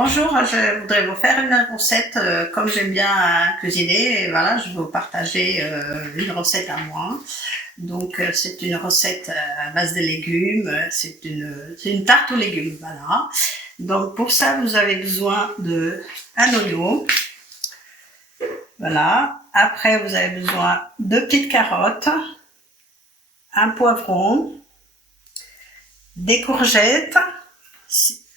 Bonjour, je voudrais vous faire une recette comme j'aime bien cuisiner. Et voilà, je vais vous partager une recette à moi. Donc c'est une recette à base de légumes. C'est une tarte aux légumes. Voilà. Donc pour ça, vous avez besoin de un oignon. Voilà. Après, vous avez besoin de petites carottes, un poivron, des courgettes.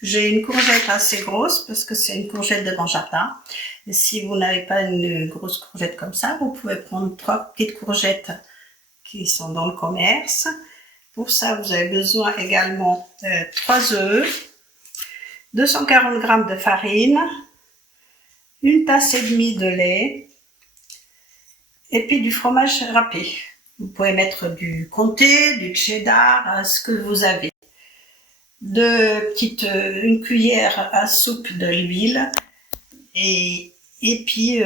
J'ai une courgette assez grosse parce que c'est une courgette de mon jardin. Et si vous n'avez pas une grosse courgette comme ça, vous pouvez prendre 3 petites courgettes qui sont dans le commerce. Pour ça, vous avez besoin également de 3 œufs, 240 g de farine, une tasse et demie de lait et puis du fromage râpé. Vous pouvez mettre du comté, du cheddar, ce que vous avez. Une cuillère à soupe de l'huile et puis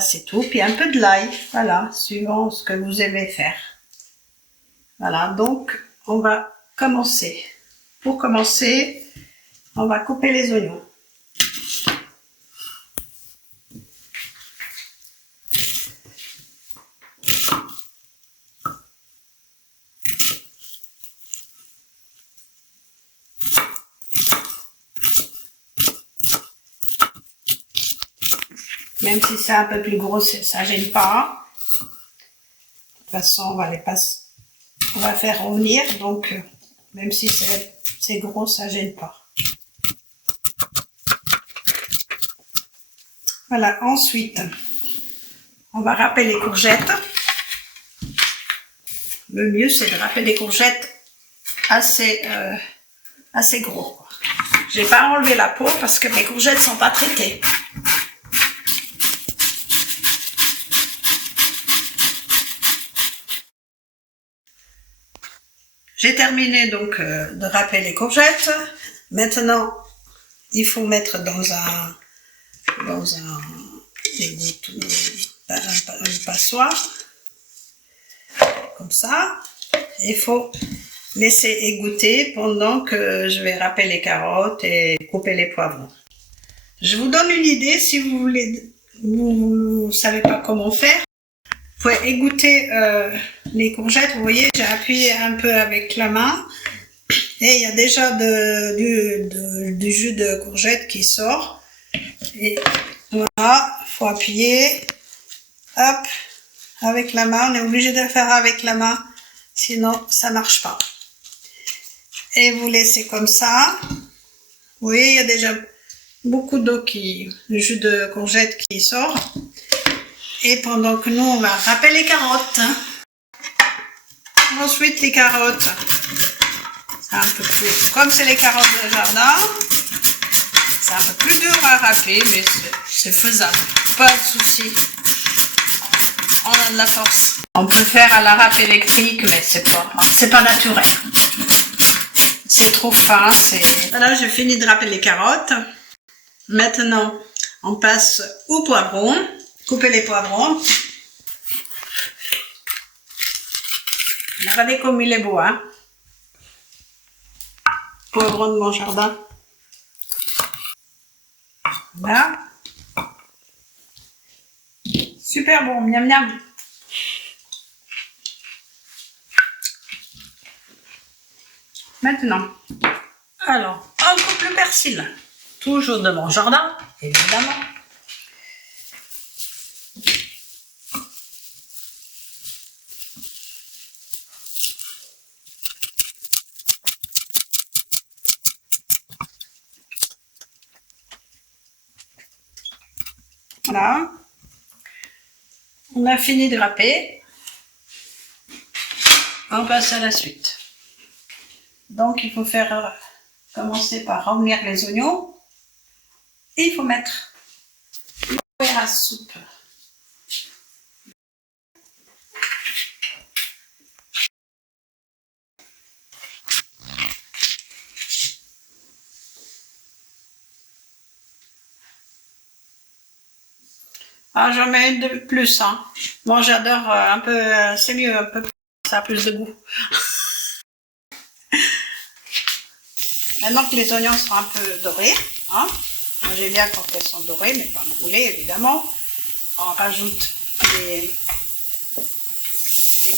c'est tout, puis un peu de l'ail, voilà, suivant ce que vous aimez faire. Voilà, donc on va commencer. Pour commencer, on va couper les oignons. Même si c'est un peu plus gros, ça gêne pas. De toute façon, on va faire revenir, donc même si c'est gros, ça gêne pas. Voilà, ensuite, on va râper les courgettes. Le mieux, c'est de râper des courgettes assez gros. J'ai pas enlevé la peau parce que mes courgettes sont pas traitées. J'ai terminé donc de râper les courgettes. Maintenant, il faut mettre dans un une passoire, comme ça. Il faut laisser égoutter pendant que je vais râper les carottes et couper les poivrons. Je vous donne une idée si vous savez pas comment faire. Vous pouvez égoutter les courgettes. Vous voyez, j'ai appuyé un peu avec la main et il y a déjà du jus de courgette qui sort. Et voilà, faut appuyer, hop, avec la main. On est obligé de le faire avec la main, sinon ça marche pas. Et vous laissez comme ça. Vous voyez, il y a déjà beaucoup d'eau le jus de courgette qui sort. Et pendant que nous, on va râper les carottes. Ensuite, les carottes. C'est un peu plus, comme c'est les carottes de jardin, c'est un peu plus dur à râper, mais c'est faisable. Pas de souci. On a de la force. On peut faire à la râpe électrique, mais c'est pas naturel. C'est trop fin. Voilà, j'ai fini de râper les carottes. Maintenant, on passe au poivron. Couper les poivrons. Regardez comme il est beau, hein. Poivron de mon jardin. Voilà. Super bon, miam miam. Maintenant, alors, on coupe le persil. Toujours de mon jardin, évidemment. Voilà. On a fini de râper. On passe à la suite. Donc, il faut commencer par revenir les oignons. Et il faut mettre une cuillère à soupe. Ah, j'en mets une de plus, hein. Moi, j'adore un peu, c'est mieux, un peu plus, ça a plus de goût. Maintenant que les oignons sont un peu dorés, hein, Moi, j'aime bien quand elles sont dorées, mais pas brûlées, évidemment. On rajoute les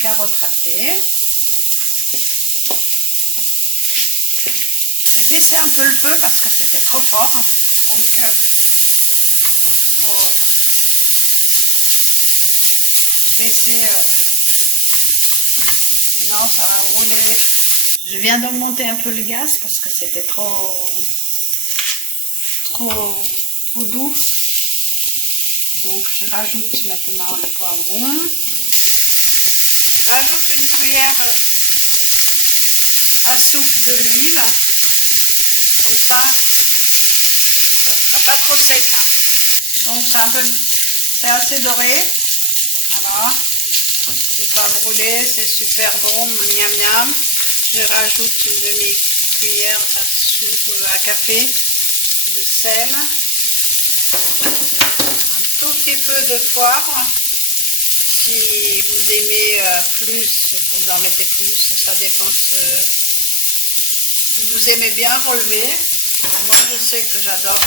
carottes râpées. J'ai baissé un peu le feu parce que c'était trop fort. Donc, faut baisser, sinon ça va brûler. Je viens d'augmenter un peu le gaz parce que c'était trop doux. Donc je rajoute maintenant le poivron. Je rajoute une cuillère à soupe d'olive. Comme ça, ça ne sera pas trop sec. Hein. Donc c'est assez doré. Voilà. C'est pas brûlé, c'est super bon, miam miam. Je rajoute une demi-cuillère à café de sel. Un tout petit peu de poivre. Si vous aimez plus, vous en mettez plus. Ça dépend si vous aimez bien relever. Moi, je sais que j'adore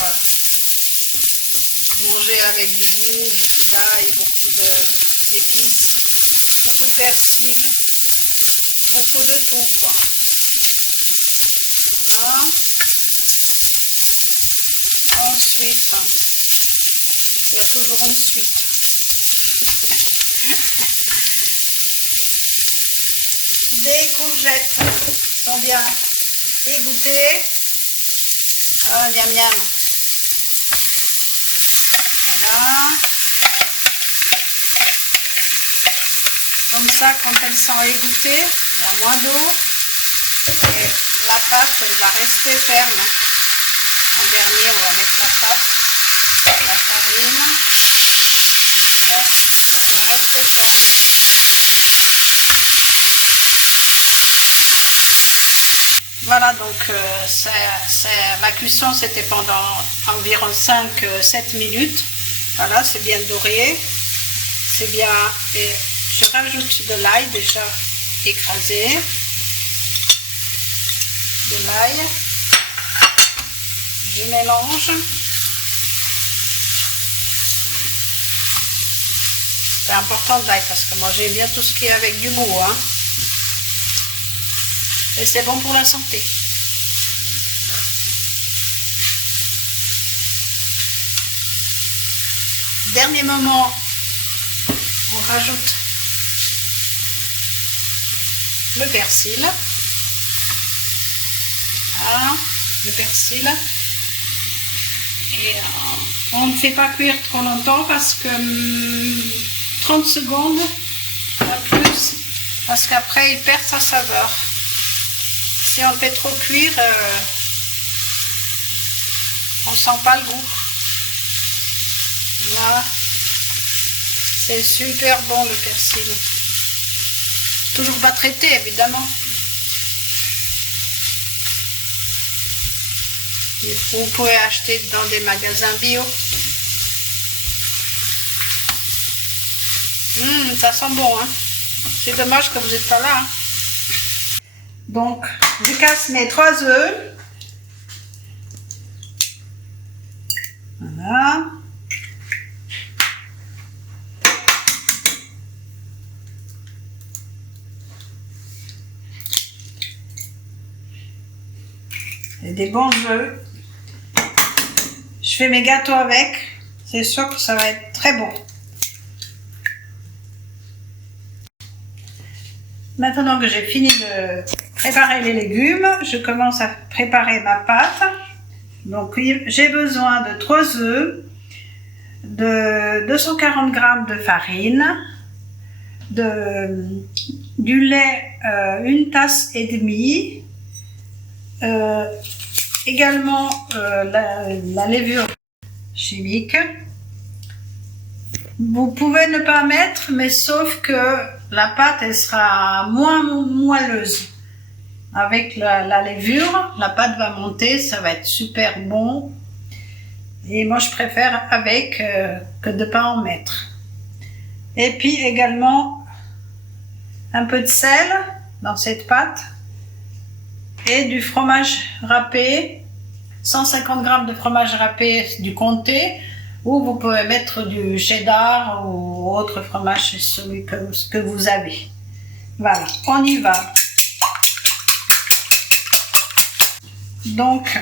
manger avec du goût, beaucoup d'ail, beaucoup d'épices, beaucoup de persil, beaucoup de tout, quoi. Voilà. Ensuite, il y a toujours une suite. Des courgettes sont bien égouttées. Ah, miam miam. Voilà. Comme ça, quand elles sont égouttées, il y a moins d'eau. Et la pâte, elle va rester ferme. En dernier, on va mettre la pâte, la farine. Et ça va rester ferme. Voilà, donc la cuisson, c'était pendant environ 5-7 minutes. Voilà, c'est bien doré. C'est bien. Et je rajoute de l'ail déjà écrasé. De l'ail. Je mélange. C'est important de l'ail parce que moi j'aime bien tout ce qui est avec du goût. Hein. Et c'est bon pour la santé. Dernier moment, on rajoute le persil. Voilà, le persil. Et on ne fait pas cuire trop longtemps parce que 30 secondes, pas plus, parce qu'après il perd sa saveur. Si on le fait trop cuire, on ne sent pas le goût. Là, c'est super bon le persil. Toujours pas traité, évidemment. Vous pouvez acheter dans des magasins bio. Ça sent bon, hein. C'est dommage que vous n'êtes pas là. Hein. Donc, je casse mes 3 œufs. Voilà. Et des bons œufs. Je fais mes gâteaux avec. C'est sûr que ça va être très bon. Maintenant que j'ai fini de préparer les légumes, je commence à préparer ma pâte. Donc j'ai besoin de 3 œufs, de 240 g de farine, du lait 1,5 tasse, également la levure chimique. Vous pouvez ne pas mettre, mais sauf que la pâte elle sera moins moelleuse. Avec la levure, la pâte va monter, ça va être super bon. Et moi je préfère avec que de ne pas en mettre. Et puis également un peu de sel dans cette pâte et du fromage râpé 150 g de fromage râpé du comté, ou vous pouvez mettre du cheddar ou autre fromage, celui que vous avez. Voilà, on y va. Donc,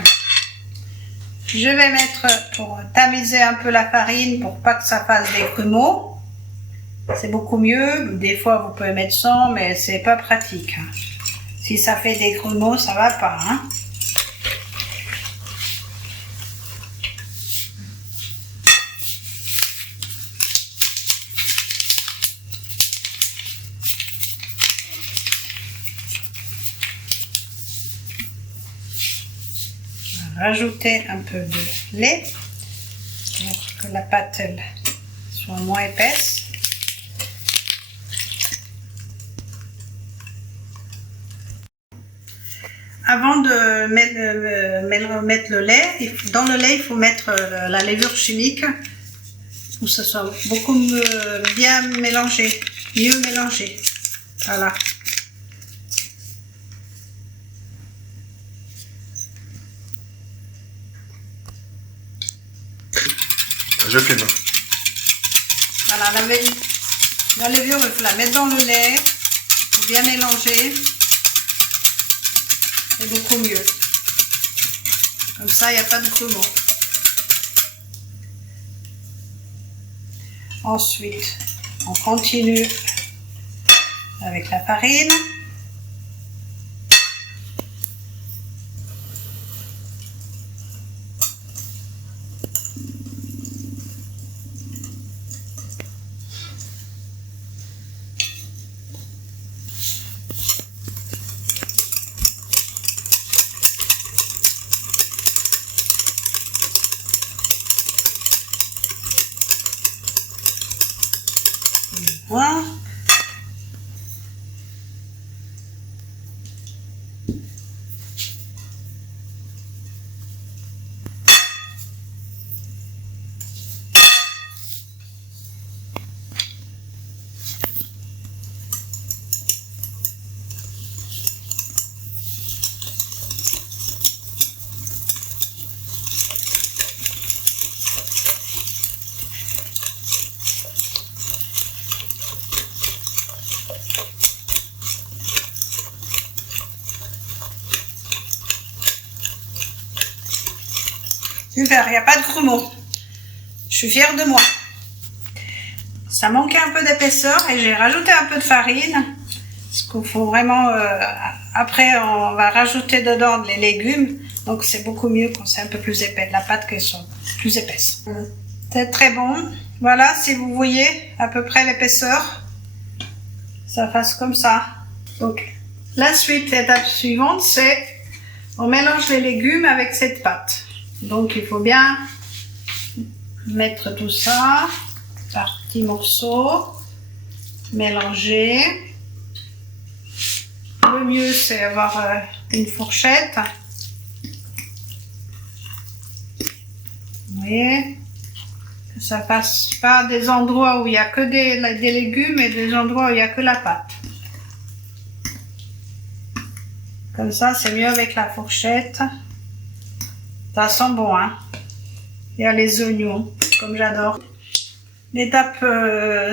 je vais mettre, pour tamiser un peu la farine, pour pas que ça fasse des grumeaux. C'est beaucoup mieux. Des fois, vous pouvez mettre 100, mais c'est pas pratique. Si ça fait des grumeaux, ça va pas. Hein. Rajouter un peu de lait pour que la pâte elle, soit moins épaisse. Avant de mettre le lait, dans le lait il faut mettre la levure chimique pour que ce soit beaucoup bien mélangé, mieux mélangé. Voilà. Je filme. Voilà, la levure, il faut la mettre dans le lait, pour bien mélanger. C'est beaucoup mieux. Comme ça, il n'y a pas de grumeaux. Ensuite, on continue avec la farine. Voilà. Super, il n'y a pas de grumeaux. Je suis fière de moi. Ça manquait un peu d'épaisseur et j'ai rajouté un peu de farine. Parce qu'il faut vraiment... après, on va rajouter dedans les légumes. Donc, c'est beaucoup mieux quand c'est un peu plus épais. La pâte qu'elles sont plus épaisses. C'est très bon. Voilà, si vous voyez à peu près l'épaisseur. Ça fasse comme ça. Donc, la suite, l'étape suivante, c'est... on mélange les légumes avec cette pâte. Donc, il faut bien mettre tout ça par petits morceaux, mélanger. Le mieux, c'est avoir une fourchette. Vous voyez, que ça passe pas des endroits où il n'y a que des légumes et des endroits où il n'y a que la pâte. Comme ça, c'est mieux avec la fourchette. Ça sent bon, hein. Il y a les oignons, comme j'adore. L'étape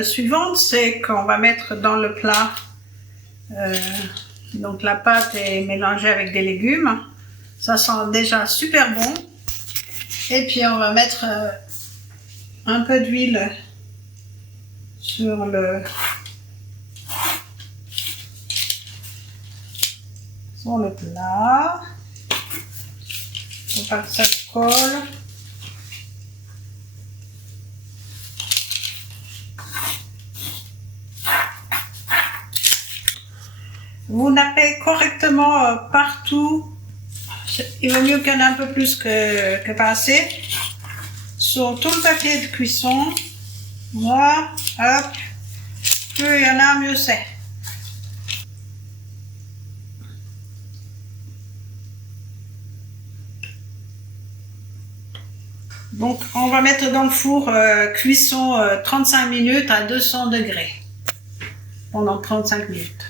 suivante, c'est qu'on va mettre dans le plat, donc la pâte est mélangée avec des légumes. Ça sent déjà super bon. Et puis on va mettre un peu d'huile sur le plat. Faut pas que ça colle. Vous nappez correctement partout. Il vaut mieux qu'il y en ait un peu plus que pas assez. Sur tout le papier de cuisson. Voilà, hop. Plus il y en a, mieux c'est. Donc, on va mettre dans le four cuisson 35 minutes à 200 degrés pendant 35 minutes.